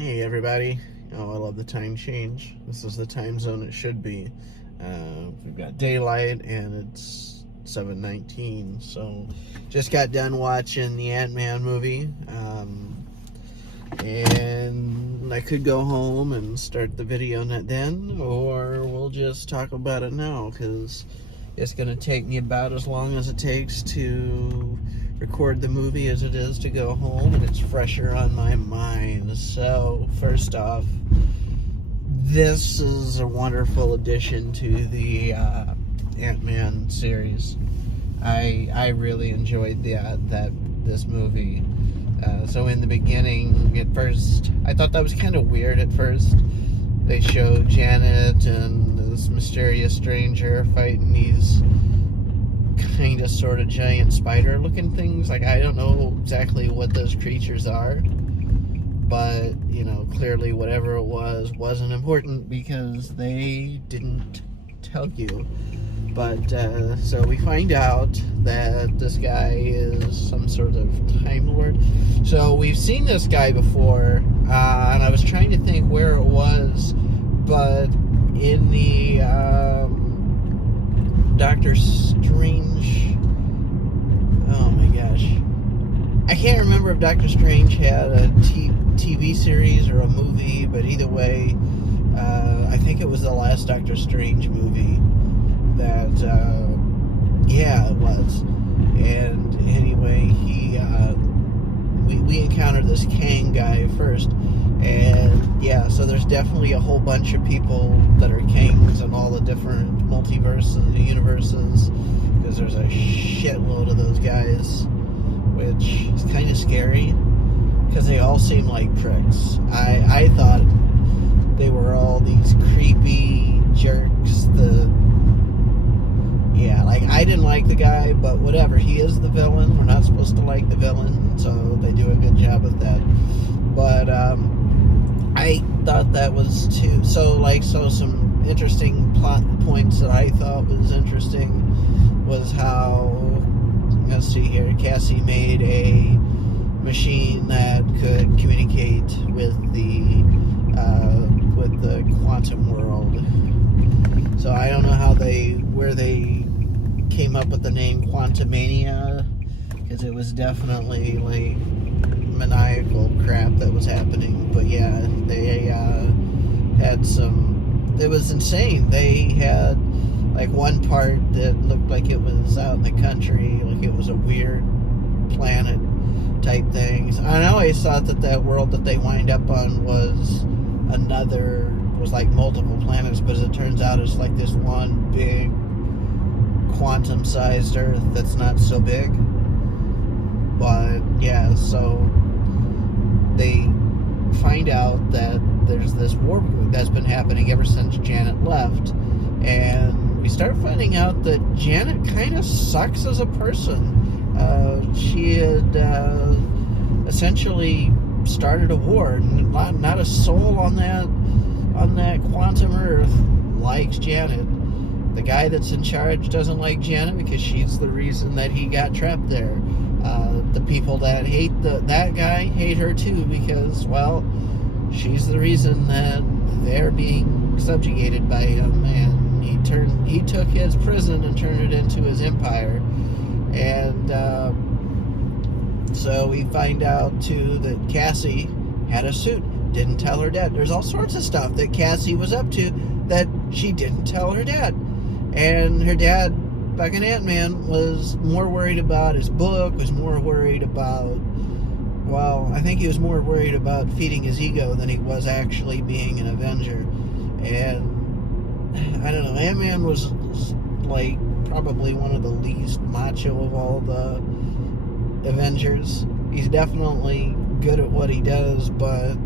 Hey everybody. Oh, I love the time change. This is the time zone it should be. We've got daylight and it's 7:19. So just got done watching the Ant-Man movie. And I could go home and start the video then, or we'll just talk about it now because it's going to take me about as long as it takes to record the movie as it is to go home, and it's fresher on my mind. So first off, this is a wonderful addition to the Ant-Man series. I really enjoyed this movie. So in the beginning, at first, I thought that was kind of weird at first. They showed Janet and this mysterious stranger fighting these kind of sort of giant spider looking things. Like, I don't know exactly what those creatures are, but clearly whatever it was wasn't important because they didn't tell you. But so we find out that this guy is some sort of Time Lord. So we've seen this guy before, and I was trying to think where it was, but in the Doctor Strange, oh my gosh, I can't remember if Doctor Strange had a TV series or a movie, but either way, I think it was the last Doctor Strange movie that, it was. And anyway, we encountered this Kang guy first, and so there's definitely a whole bunch of people that are Kangs in all the different multiverses, universes, because there's a shitload of those guys, which is kind of scary, because they all seem like pricks. I thought they were all these creepy jerks. I didn't like the guy, but whatever. He is the villain. We're not supposed to like the villain, so they do a good job with that. But I thought that was too. So some interesting plot points that I thought was interesting was how, let's see here, Cassie made a machine that could communicate with the quantum world. So I don't know where they came up with the name Quantumania, because it was definitely like maniacal crap that was happening. But yeah, they had some. It was insane. They had like one part that looked like it was out in the country, like it was a weird planet type things. I always thought that world that they wind up on was like multiple planets, but as it turns out, it's like this one big quantum-sized Earth that's not so big. But yeah, so they find out that there's this war that's been happening ever since Janet left, and we start finding out that Janet kind of sucks as a person. She had essentially started a war. Not a soul on that quantum Earth likes Janet. The guy that's in charge doesn't like Janet because she's the reason that he got trapped there. The people that hate that guy hate her too because, well, she's the reason that they're being subjugated by him, and he took his prison and turned it into his empire. And so we find out too that Cassie had a suit, didn't tell her dad. There's all sorts of stuff that Cassie was up to that she didn't tell her dad. And her dad, back in Ant-Man, was more worried about his book, was more worried about, well, I think he was more worried about feeding his ego than he was actually being an Avenger. And I don't know, Ant-Man was like probably one of the least macho of all the Avengers. He's definitely good at what he does, but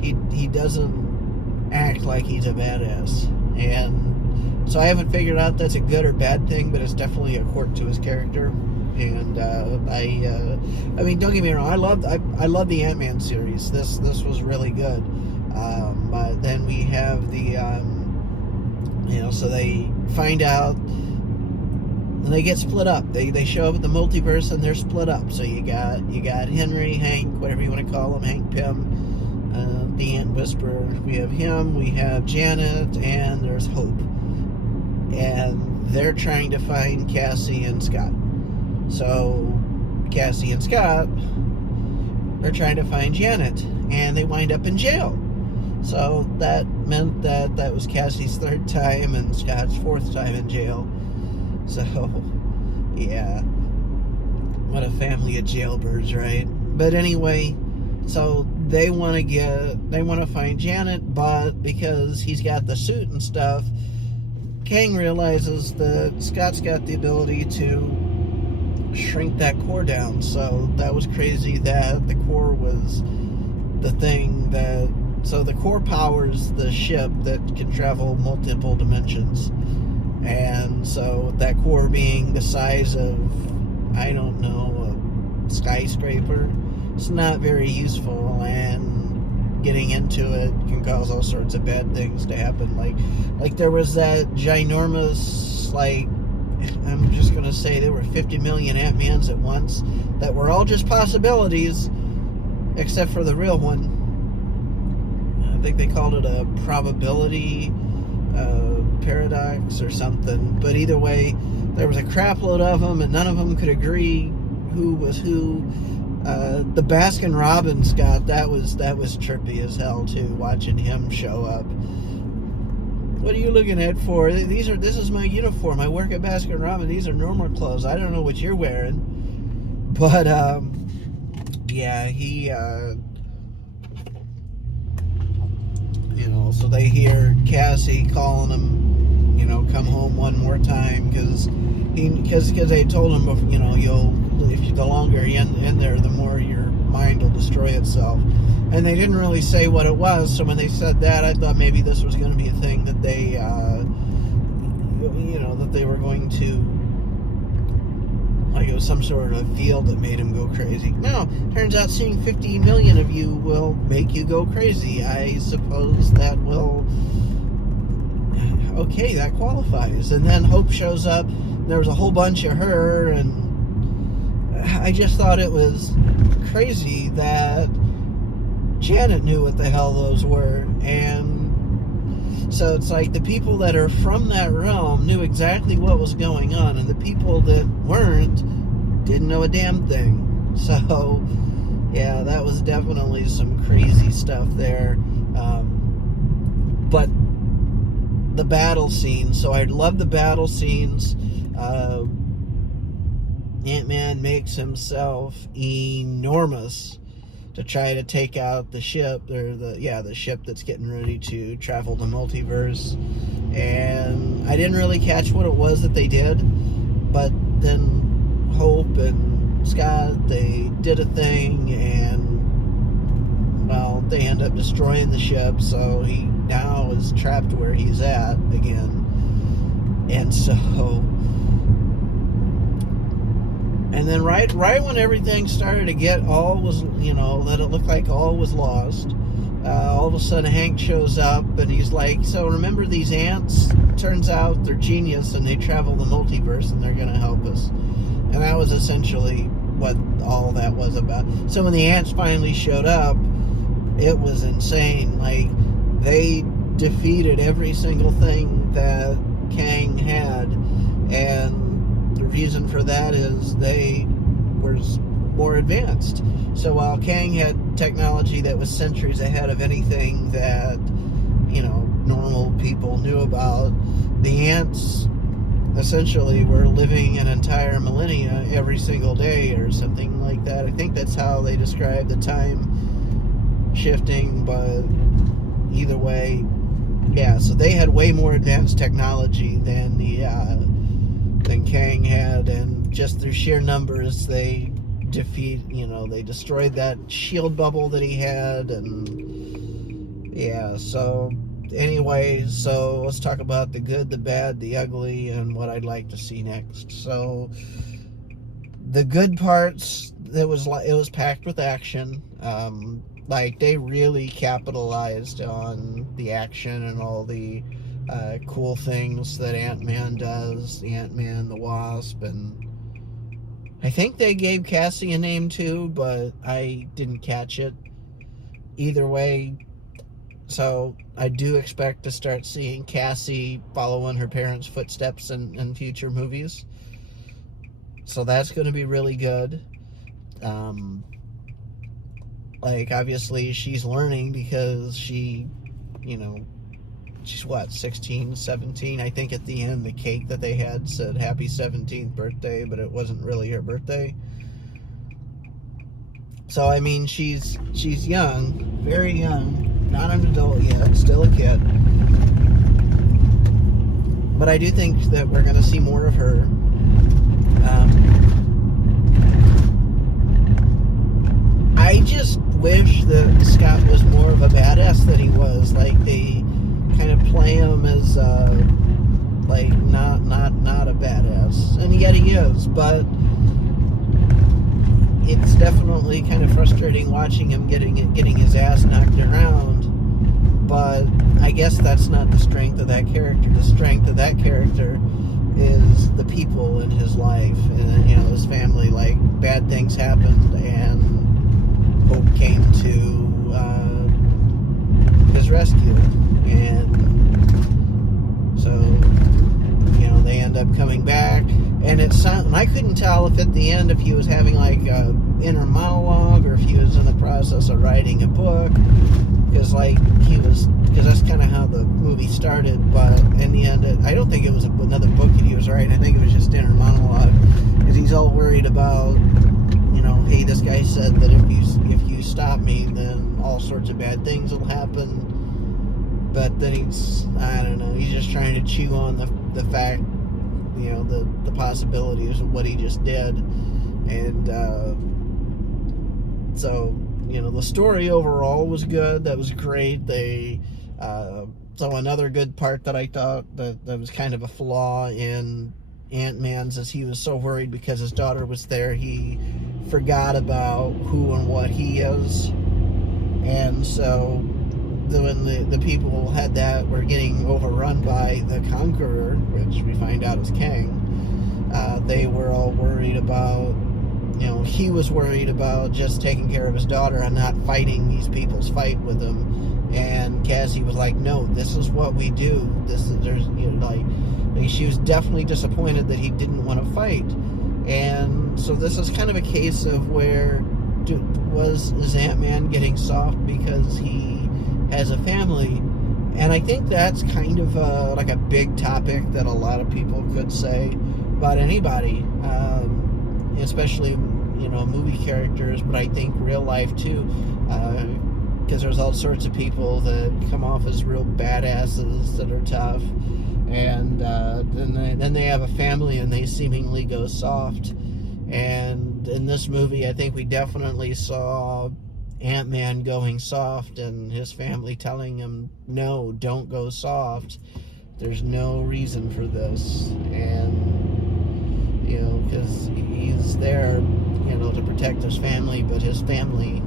he doesn't act like he's a badass. And so I haven't figured out that's a good or bad thing, but it's definitely a quirk to his character. And I mean, don't get me wrong, I love the Ant-Man series. This was really good. But then we have the so they find out, and they get split up. They show up at the multiverse and they're split up. So you got Henry, Hank, whatever you want to call him, Hank Pym, the and Whisper. We have him, we have Janet, and there's Hope. And they're trying to find Cassie and Scott. So Cassie and Scott are trying to find Janet, and they wind up in jail. So that meant that was Cassie's third time and Scott's fourth time in jail. So, yeah. What a family of jailbirds, right? But anyway, so they want to find Janet, but because he's got the suit and stuff, Kang realizes that Scott's got the ability to shrink that core down. So that was crazy that the core was the thing that... So the core powers the ship that can travel multiple dimensions. And so that core being the size of, I don't know, a skyscraper, it's not very useful, and getting into it can cause all sorts of bad things to happen. Like there was that ginormous, like, I'm just going to say there were 50 million Ant-Mans at once that were all just possibilities, except for the real one. I think they called it a probability paradox or something. But either way, there was a crap load of them, and none of them could agree who was who. The Baskin Robbins got that was trippy as hell too, watching him show up. What are you looking at for? This is my uniform. I work at Baskin Robbins. These are normal clothes. I don't know what you're wearing. But yeah, he so they hear Cassie calling him, come home one more time, because they told him, the longer you're in there, the more your mind will destroy itself. And they didn't really say what it was, so when they said that, I thought maybe this was going to be a thing that they, that they were going to, like it was some sort of field that made him go crazy. No, turns out seeing 50 million of you will make you go crazy. I suppose that will... Okay, that qualifies. And then Hope shows up. There was a whole bunch of her, and I just thought it was crazy that Janet knew what the hell those were. And so it's like the people that are from that realm knew exactly what was going on, and the people that weren't didn't know a damn thing. So, yeah, that was definitely some crazy stuff there. But the battle scenes, so I love the battle scenes. Ant-Man makes himself enormous to try to take out the ship, or the ship that's getting ready to travel the multiverse. And I didn't really catch what it was that they did, but then Hope and Scott, they did a thing, and well, they end up destroying the ship, so he now is trapped where he's at again. And so, and then right when everything started to get that it looked like all was lost, all of a sudden Hank shows up, and he's like, so remember these ants? Turns out they're genius, and they travel the multiverse, and they're going to help us. And that was essentially what all that was about. So when the ants finally showed up, it was insane. Like, they defeated every single thing that Kang had, and the reason for that is they were more advanced. So while Kang had technology that was centuries ahead of anything that, normal people knew about, the ants essentially were living an entire millennia every single day or something like that. I think that's how they describe the time shifting, but either way, yeah, so they had way more advanced technology than than Kang had, and just through sheer numbers, they they destroyed that shield bubble that he had, and yeah, so anyway, so let's talk about the good, the bad, the ugly, and what I'd like to see next. So the good parts, it was packed with action. Like, they really capitalized on the action and all the cool things that Ant-Man does, the Ant-Man, the Wasp, and I think they gave Cassie a name too, but I didn't catch it. Either way, So I do expect to start seeing Cassie following her parents' footsteps in future movies. So that's going to be really good. Um, like, obviously, she's learning because she, you know, she's what, 16, 17? I think at the end, the cake that they had said happy 17th birthday, but it wasn't really her birthday. So, I mean, she's young, very young, not an adult yet, still a kid. But I do think that we're going to see more of her. I just wish that Scott was more of a badass than he was. Like, they kind of play him as like not a badass, and yet he is. But it's definitely kind of frustrating watching him getting his ass knocked around. But I guess that's not the strength of that character. The strength of that character is the people in his life and, you know, his family. Like, bad things happened, and hope came to his rescue, and so, you know, they end up coming back, and I couldn't tell if at the end if he was having like a inner monologue or if he was in the process of writing a book, because that's kind of how the movie started. But in the end, I don't think it was another book that he was writing. I think it was just inner monologue, because he's all worried about, you know, hey, this guy said that if you stop me, then all sorts of bad things will happen. But then he's just trying to chew on the fact, you know, the possibilities of what he just did. And so, you know, the story overall was good. That was great. So another good part that I thought that was kind of a flaw in Ant-Man's is he was so worried because his daughter was there, he forgot about who and what he is. And so when the people were getting overrun by the Conqueror, which we find out is Kang, they were all worried about, you know, he was worried about just taking care of his daughter and not fighting these people's fight with him. And Cassie was like, no, this is what we do. She was definitely disappointed that he didn't want to fight. And so this is kind of a case of where is Ant-Man getting soft because he has a family? And I think that's kind of like a big topic that a lot of people could say about anybody, especially, you know, movie characters, but I think real life too, because there's all sorts of people that come off as real badasses that are tough, and then they have a family and they seemingly go soft. And in this movie, I think we definitely saw Ant-Man going soft and his family telling him, no, don't go soft. There's no reason for this. And, you know, because he's there, you know, to protect his family, but his family,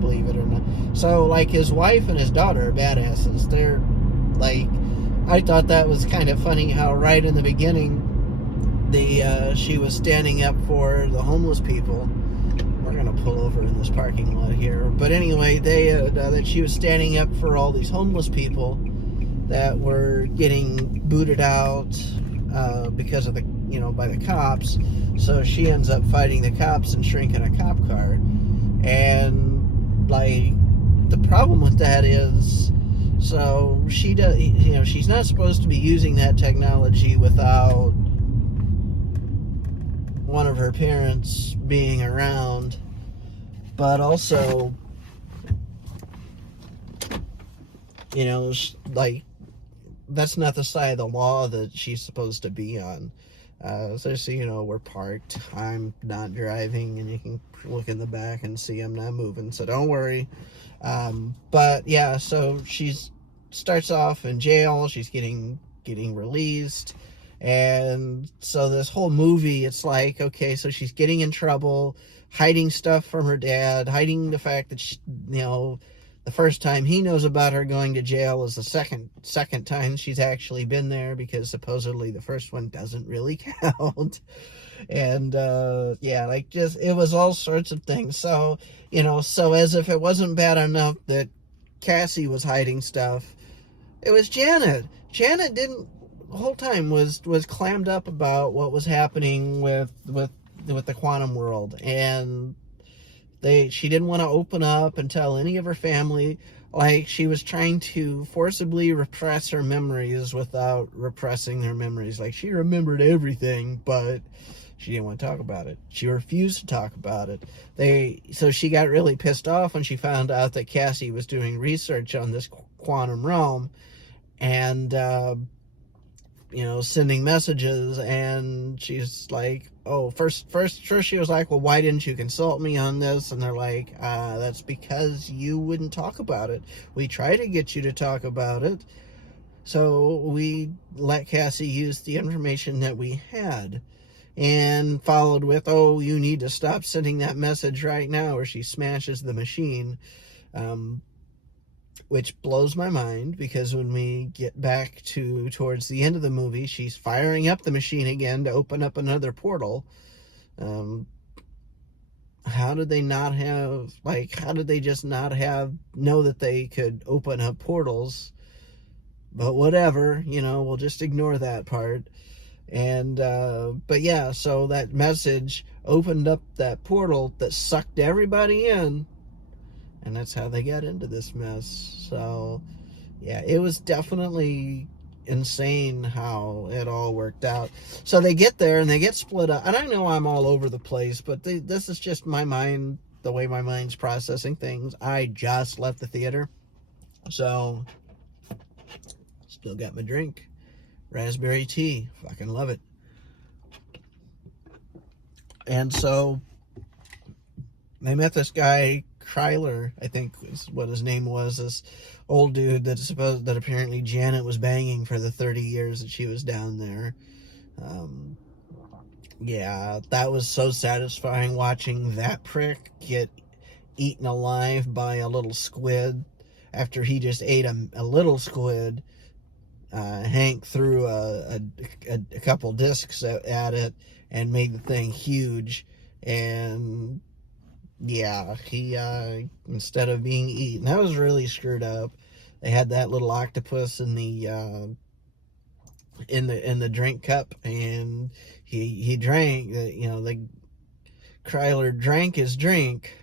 believe it or not. So, like, his wife and his daughter are badasses. They're, like, I thought that was kind of funny how right in the beginning, she was standing up for the homeless people. We're gonna pull over in this parking lot here, but anyway, that she was standing up for all these homeless people that were getting booted out because of by the cops. So she ends up fighting the cops and shrinking a cop car. And like, the problem with that is, so she's not supposed to be using that technology without one of her parents being around, but also, you know, like, that's not the side of the law that she's supposed to be on. So you know, we're parked, I'm not driving, and you can look in the back and see I'm not moving, so don't worry. But yeah, so she starts off in jail, she's getting released. And so this whole movie, it's like, okay, so she's getting in trouble, hiding stuff from her dad, hiding the fact that she, you know, the first time he knows about her going to jail is the second time she's actually been there, because supposedly the first one doesn't really count. And yeah, like, just, it was all sorts of things. So, you know, so as if it wasn't bad enough that Cassie was hiding stuff. It was Janet. Janet didn't the whole time was clammed up about what was happening with the quantum world, and she didn't want to open up and tell any of her family. Like, she was trying to forcibly repress her memories without repressing her memories. Like, she remembered everything, but she didn't want to talk about it. She refused to talk about it. So she got really pissed off when she found out that Cassie was doing research on this quantum realm, and sending messages. And she's like, oh, first she was like, well, why didn't you consult me on this? And they're like, that's because you wouldn't talk about it. We try to get you to talk about it, so we let Cassie use the information that we had. And followed with, oh, you need to stop sending that message right now, or she smashes the machine. Which blows my mind, because when we get back towards the end of the movie, she's firing up the machine again to open up another portal. How did they just not know that they could open up portals? But whatever, we'll just ignore that part. And but yeah, so that message opened up that portal that sucked everybody in, and that's how they got into this mess. So yeah, it was definitely insane how it all worked out. So they get there and they get split up, and I know I'm all over the place, but this is just my mind, the way my mind's processing things. I just left the theater, so still got my drink. Raspberry tea. Fucking love it. And so they met this guy, Kryler, I think is what his name was, this old dude that apparently Janet was banging for the 30 years that she was down there. Yeah, that was so satisfying, watching that prick get eaten alive by a little squid after he just ate a little squid. Hank threw a couple discs at it and made the thing huge. And yeah, he instead of being eaten, that was really screwed up. They had that little octopus in the drink cup, and he drank. The Kryler drank his drink,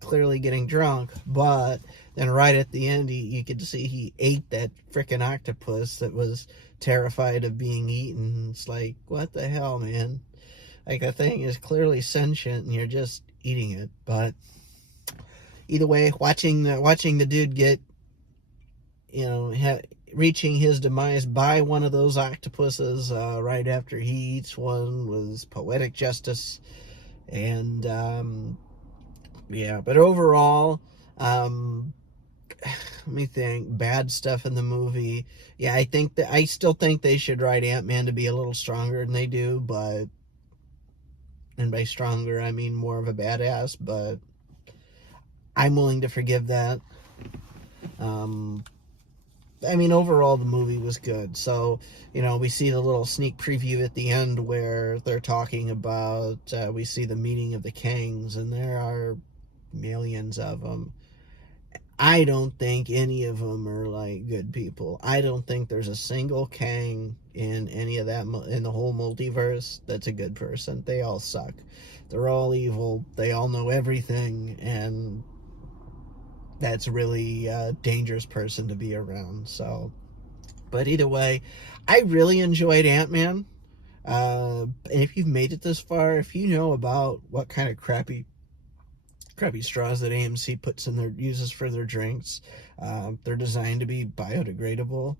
clearly getting drunk, but then right at the end, you could see he ate that frickin' octopus that was terrified of being eaten. It's like, what the hell, man? Like, the thing is clearly sentient, and you're just eating it. But either way, watching the dude get, reaching his demise by one of those octopuses right after he eats one was poetic justice. And yeah, but overall, let me think. Bad stuff in the movie. Yeah, I still think they should write Ant-Man to be a little stronger than they do, and by stronger I mean more of a badass, but I'm willing to forgive that. I mean, overall the movie was good. So, we see the little sneak preview at the end where they're talking about, we see the meeting of the Kangs, and there are millions of them. I don't think any of them are like good people. I don't think there's a single Kang in any of that, in the whole multiverse, that's a good person. They all suck. They're all evil. They all know everything, and that's really a dangerous person to be around. So, but either way, I really enjoyed Ant-Man. And if you've made it this far, if you know about what kind of crappy straws that AMC uses for their drinks, they're designed to be biodegradable,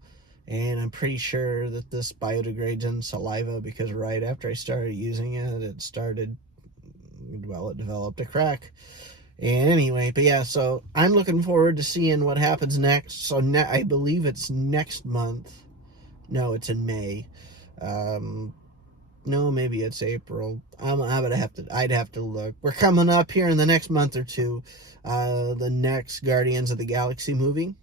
and I'm pretty sure that this biodegrades in saliva, because right after I started using it, it developed a crack. And anyway, but yeah, so I'm looking forward to seeing what happens next. So I believe it's next month. No, it's in May. No, maybe it's April. I'd have to look. We're coming up here in the next month or two, the next Guardians of the Galaxy movie.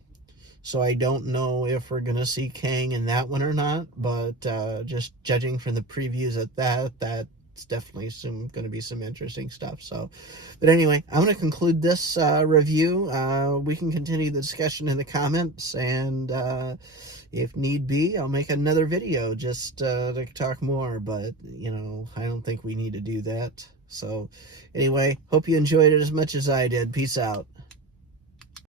So I don't know if we're gonna see Kang in that one or not, but just judging from the previews at that it's definitely going to be some interesting stuff. So, but anyway, I'm going to conclude this review. We can continue the discussion in the comments, and if need be, I'll make another video just to talk more. But I don't think we need to do that. So, anyway, hope you enjoyed it as much as I did. Peace out.